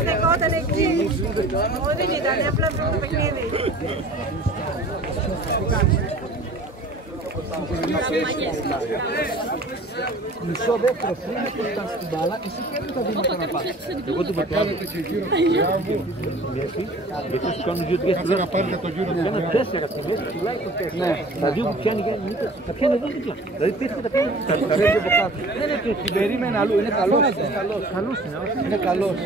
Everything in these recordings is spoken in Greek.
Στεκόταν εκεί. Δεν ήταν, απλά το παιχνίδι. Μισό δεύτερο πριν ήταν στην μπάλα, εσύ και τα δίνετε να πας. Εγώ του πατάω. Γιατί σου κάνουν 2-3 στιγμές να πάρει το γύρο. Ένα 4 στιγμές, τουλάχιστον 4. Τα δύο που πιάνει τα πιάνει εδώ δίπλα. Δηλαδή πέφτει τα πιάνει. Δεν είναι και περίμενα αλλού, είναι καλός. Καλός είναι, είναι καλός.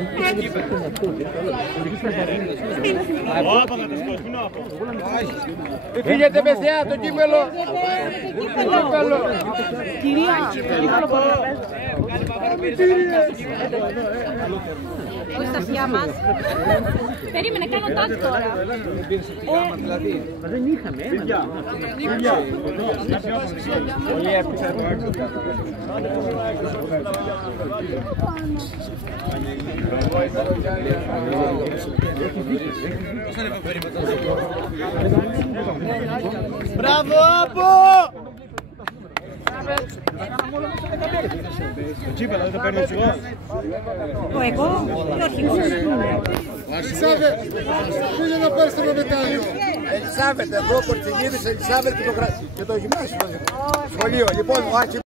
Φύγετε παιδιά, το κύπελο! Κυρία, όχι στα αυτιά μας. Περίμενε, κάνω τάκ τώρα. Δεν είχαμε ένα. Πολύ έπεισα. Μπράβο, Άπο! Το Τσίπελα δεν το παίρνει ο Τσιγός. Εγώ ή όχι. Ελισάβετ, πήγε να πάρεις το μετάλλιο. Ελισάβετ, εδώ Κορτσινίδης, Ελισάβετ και το γυμνάσιο. Σχολείο, λοιπόν, ο Άκη.